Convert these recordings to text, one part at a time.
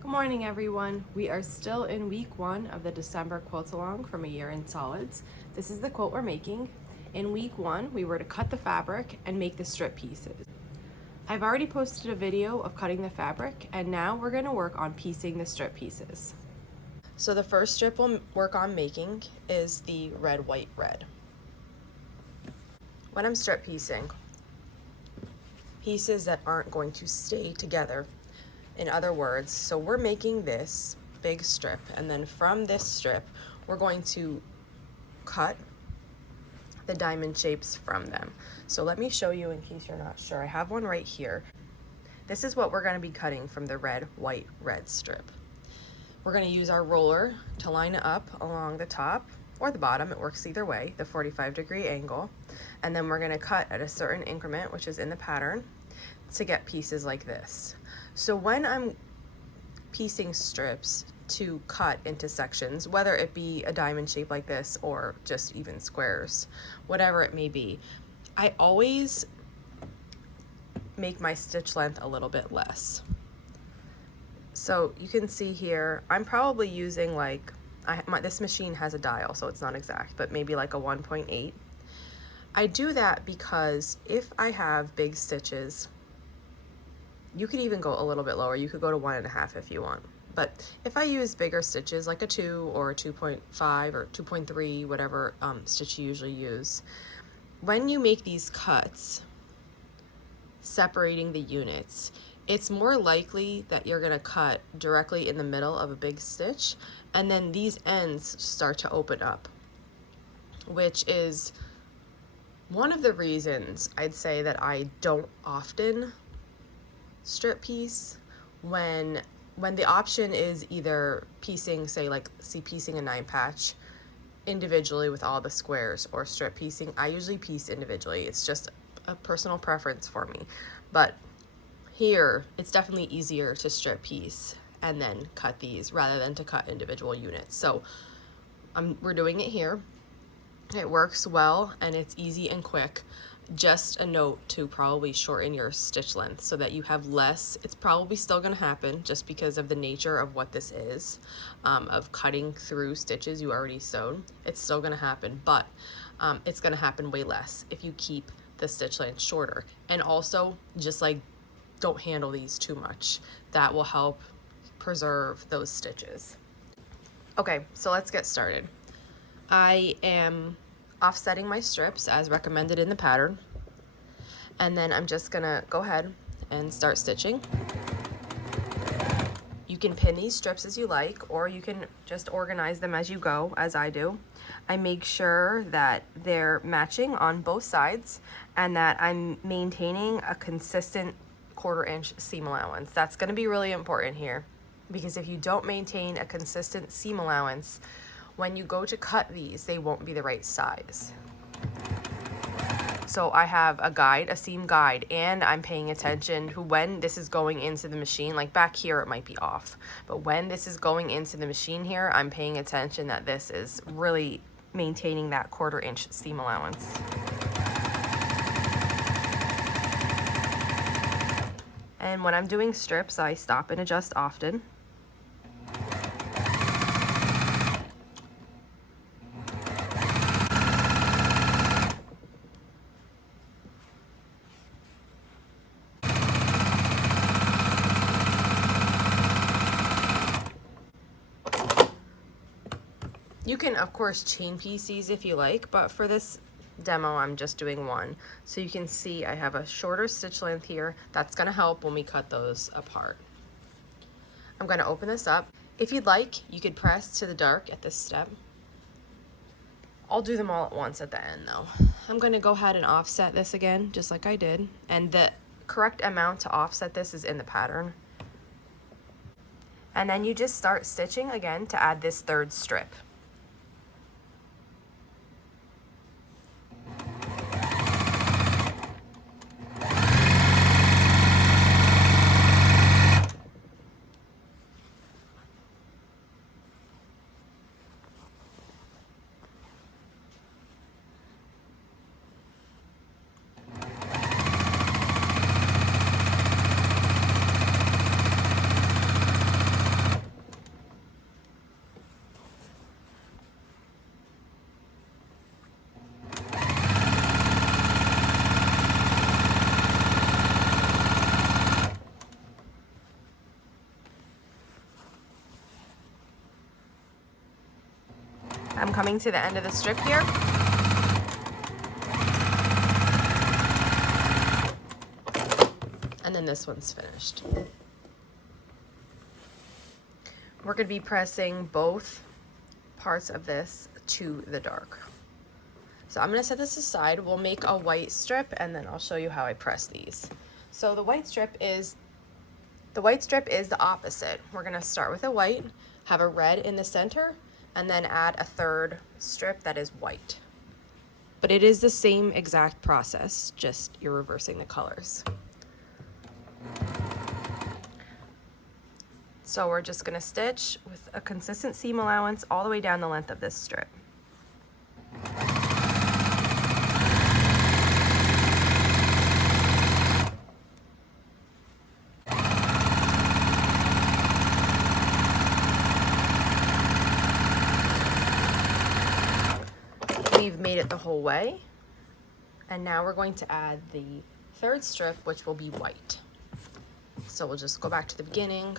Good morning, everyone. We are still in week 1 of the December quilt along from A Year in Solids. This is the quilt we're making. In week 1, we were to cut the fabric and make the strip pieces. I've already posted a video of cutting the fabric, and now we're going to work on piecing the strip pieces. So the first strip we'll work on making is the red, white, red. When I'm strip piecing, pieces that aren't going to stay together. In other words, so we're making this big strip, and then from this strip, we're going to cut the diamond shapes from them. So let me show you in case you're not sure. I have one right here. This is what we're going to be cutting from the red, white, red strip. We're going to use our roller to line it up along the top or the bottom, it works either way, the 45-degree angle, and then we're going to cut at a certain increment, which is in the pattern, to get pieces like this. So when I'm piecing strips to cut into sections, whether it be a diamond shape like this or just even squares, whatever it may be, I always make my stitch length a little bit less. So you can see here, I'm probably using like, this machine has a dial, so it's not exact, but maybe like a 1.8. I do that because if I have big stitches, you could even go a little bit lower. You could go to 1.5 if you want. But if I use bigger stitches, like a 2 or a 2.5 or 2.3, whatever stitch you usually use, when you make these cuts, separating the units, it's more likely that you're gonna cut directly in the middle of a big stitch, and then these ends start to open up, which is one of the reasons I'd say that I don't often strip piece when the option is either piecing, say piecing a 9-patch individually with all the squares, or strip piecing. I usually piece individually. It's just a personal preference for me. But here, it's definitely easier to strip piece and then cut these rather than to cut individual units. So we're doing it here. It works well and it's easy and quick. Just a note to probably shorten your stitch length so that you have less. It's probably still going to happen just because of the nature of what this is, of cutting through stitches you already sewed. It's still going to happen, but it's going to happen way less if you keep the stitch length shorter. And also, just like, don't handle these too much. That will help preserve those stitches. Okay, so let's get started. I am offsetting my strips as recommended in the pattern, and then I'm just gonna go ahead and start stitching. You can pin these strips as you like, or you can just organize them as you go, as I do. I make sure that they're matching on both sides and that I'm maintaining a consistent 1/4 inch seam allowance. That's going to be really important here, because if you don't maintain a consistent seam allowance, when you go to cut these, they won't be the right size. So I have a guide, a seam guide, and I'm paying attention to when this is going into the machine. Like back here, it might be off, but when this is going into the machine here, I'm paying attention that this is really maintaining that 1/4 inch seam allowance. And when I'm doing strips, I stop and adjust often. You can, of course, chain piece these if you like, but for this demo, I'm just doing one. So you can see I have a shorter stitch length here. That's gonna help when we cut those apart. I'm gonna open this up. If you'd like, you could press to the dark at this step. I'll do them all at once at the end though. I'm gonna go ahead and offset this again, just like I did. And the correct amount to offset this is in the pattern. And then you just start stitching again to add this 3rd strip. I'm coming to the end of the strip here. And then this one's finished. We're going to be pressing both parts of this to the dark. So I'm going to set this aside. We'll make a white strip and then I'll show you how I press these. So the white strip is the opposite. We're going to start with a white, have a red in the center, and then add a third strip that is white. But it is the same exact process, just you're reversing the colors. So we're just going to stitch with a consistent seam allowance all the way down the length of this strip. We've made it the whole way, and now we're going to add the third strip, which will be white. So we'll just go back to the beginning,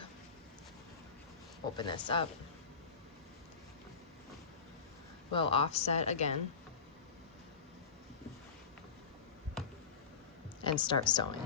open this up, we'll offset again, and start sewing.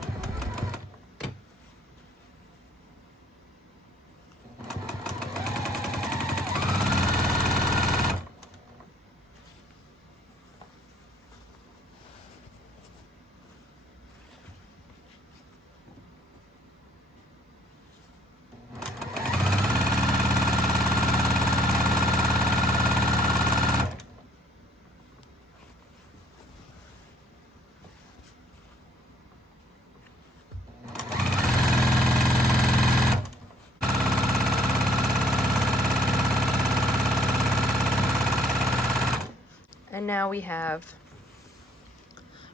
And now we have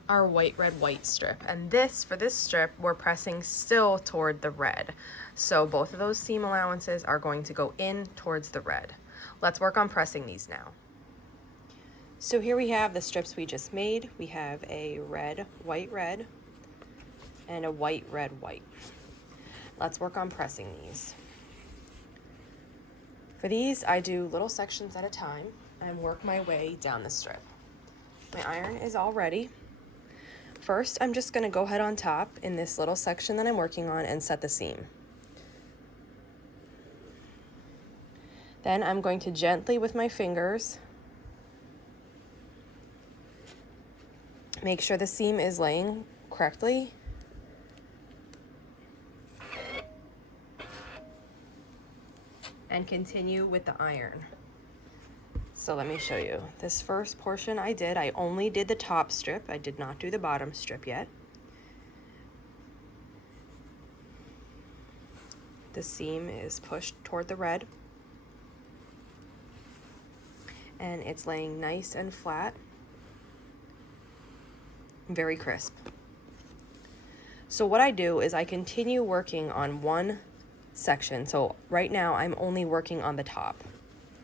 our white, red, white strip. And for this strip, we're pressing still toward the red. So both of those seam allowances are going to go in towards the red. Let's work on pressing these now. So here we have the strips we just made. We have a red, and a white, red, white. Let's work on pressing these. For these, I do little sections at a time and work my way down the strip. My iron is all ready. First, I'm just going to go ahead on top in this little section that I'm working on and set the seam. Then I'm going to gently, with my fingers, make sure the seam is laying correctly. And continue with the iron. So let me show you. This first portion I only did the top strip. I did not do the bottom strip yet. The seam is pushed toward the red. And it's laying nice and flat. Very crisp. So what I do is I continue working on one section. So right now I'm only working on the top.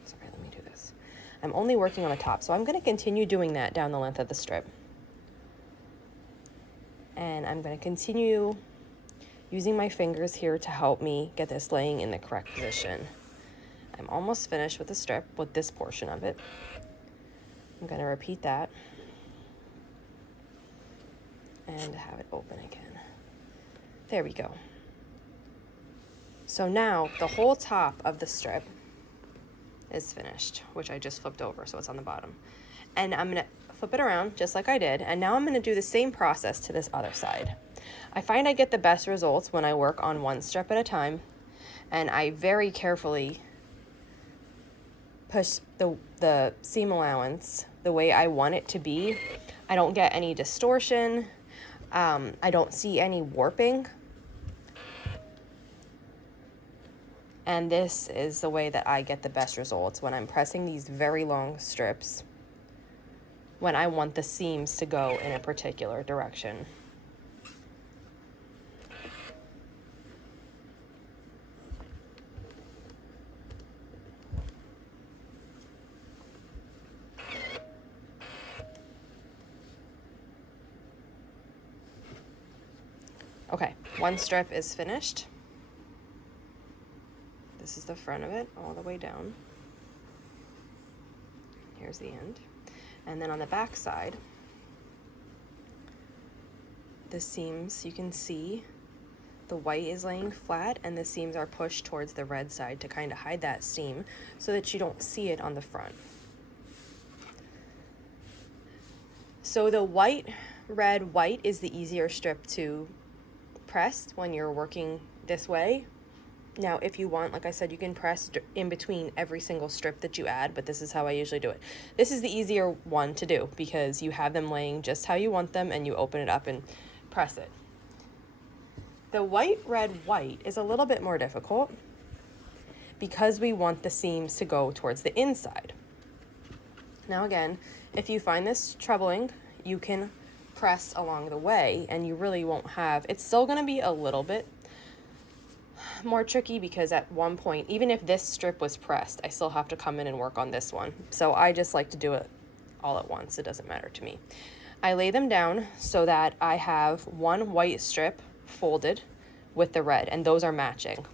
Sorry, let me do this. I'm only working on the top. So I'm going to continue doing that down the length of the strip. And I'm going to continue using my fingers here to help me get this laying in the correct position. I'm almost finished with the strip, with this portion of it. I'm going to repeat that and have it open again. There we go. So now the whole top of the strip is finished, which I just flipped over, so it's on the bottom. And I'm gonna flip it around just like I did, and now I'm gonna do the same process to this other side. I find I get the best results when I work on one strip at a time, and I very carefully push the seam allowance the way I want it to be. I don't get any distortion. I don't see any warping. And this is the way that I get the best results when I'm pressing these very long strips when I want the seams to go in a particular direction. Okay, one strip is finished. This is the front of it, all the way down. here's the end. And then on the back side, the seams, you can see the white is laying flat and the seams are pushed towards the red side to kind of hide that seam so that you don't see it on the front. So the white, red, white is the easier strip to press when you're working this way. Now, if you want, like I said, you can press in between every single strip that you add, but this is how I usually do it. This is the easier one to do because you have them laying just how you want them and you open it up and press it. The white, red, white is a little bit more difficult because we want the seams to go towards the inside. Now again, if you find this troubling, you can press along the way and you really won't have, it's still going to be a little bit more tricky because at one point, even if this strip was pressed, I still have to come in and work on this one. So I just like to do it all at once. It doesn't matter to me. I lay them down so that I have one white strip folded with the red, and those are matching.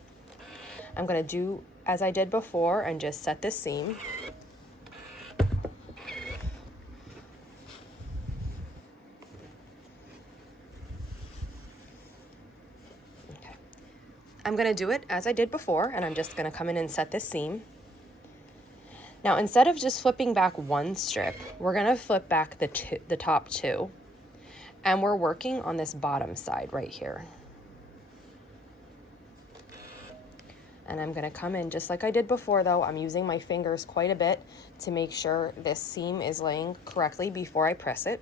I'm going to do as I did before and just set this seam. Okay. I'm going to do it as I did before, and I'm just going to come in and set this seam. Now, instead of just flipping back one strip, we're going to flip back the top two, and we're working on this bottom side right here. And I'm going to come in just like I did before, though. I'm using my fingers quite a bit to make sure this seam is laying correctly before I press it.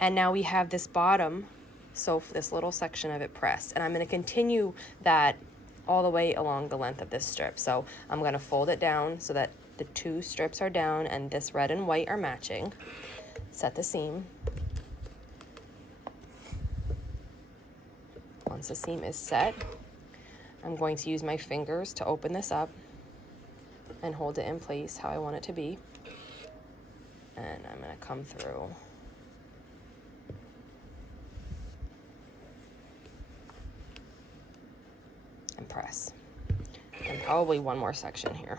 And now we have this bottom, so this little section of it pressed. And I'm going to continue that all the way along the length of this strip. So I'm going to fold it down so that the two strips are down and this red and white are matching. Set the seam. Once the seam is set, I'm going to use my fingers to open this up and hold it in place how I want it to be. And I'm going to come through. And press. And probably one more section here.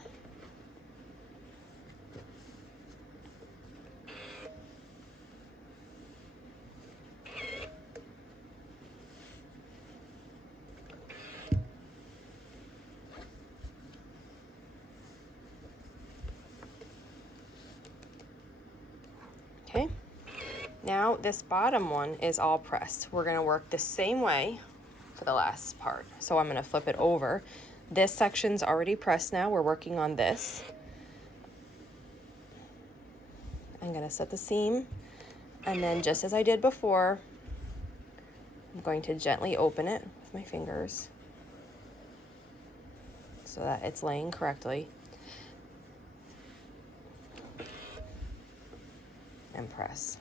Okay, now this bottom one is all pressed. We're going to work the same way for the last part. So I'm going to flip it over. This section's already pressed now. We're working on this. I'm going to set the seam, and then just as I did before, I'm going to gently open it with my fingers so that it's laying correctly. And press.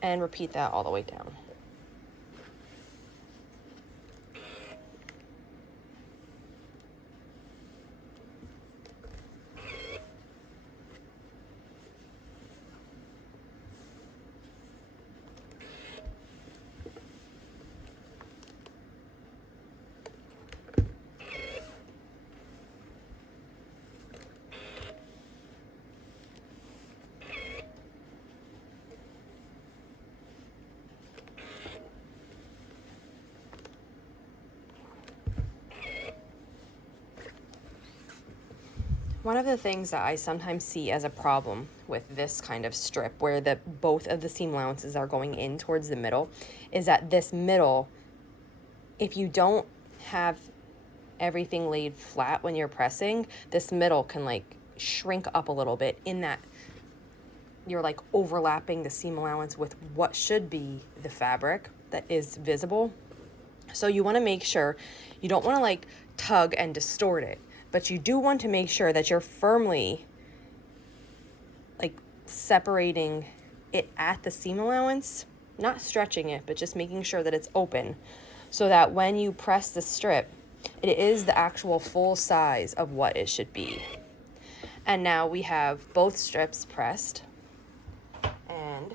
And repeat that all the way down. One of the things that I sometimes see as a problem with this kind of strip where both of the seam allowances are going in towards the middle is that this middle, if you don't have everything laid flat when you're pressing, this middle can like shrink up a little bit in that you're like overlapping the seam allowance with what should be the fabric that is visible. So you want to make sure you don't want to like tug and distort it, but you do want to make sure that you're firmly like separating it at the seam allowance, not stretching it, but just making sure that it's open so that when you press the strip, it is the actual full size of what it should be. And now we have both strips pressed, and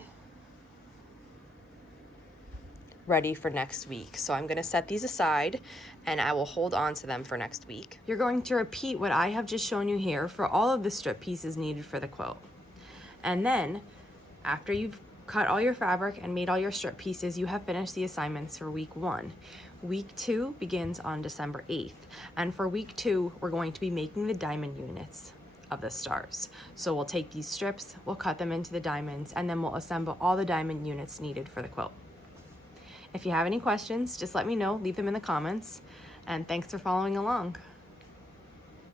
ready for next week. So I'm gonna set these aside and I will hold on to them for next week. You're going to repeat what I have just shown you here for all of the strip pieces needed for the quilt. And then after you've cut all your fabric and made all your strip pieces, you have finished the assignments for week 1. Week 2 begins on December 8th. And for week 2, we're going to be making the diamond units of the stars. So we'll take these strips, we'll cut them into the diamonds, and then we'll assemble all the diamond units needed for the quilt. If you have any questions, just let me know, leave them in the comments, and thanks for following along.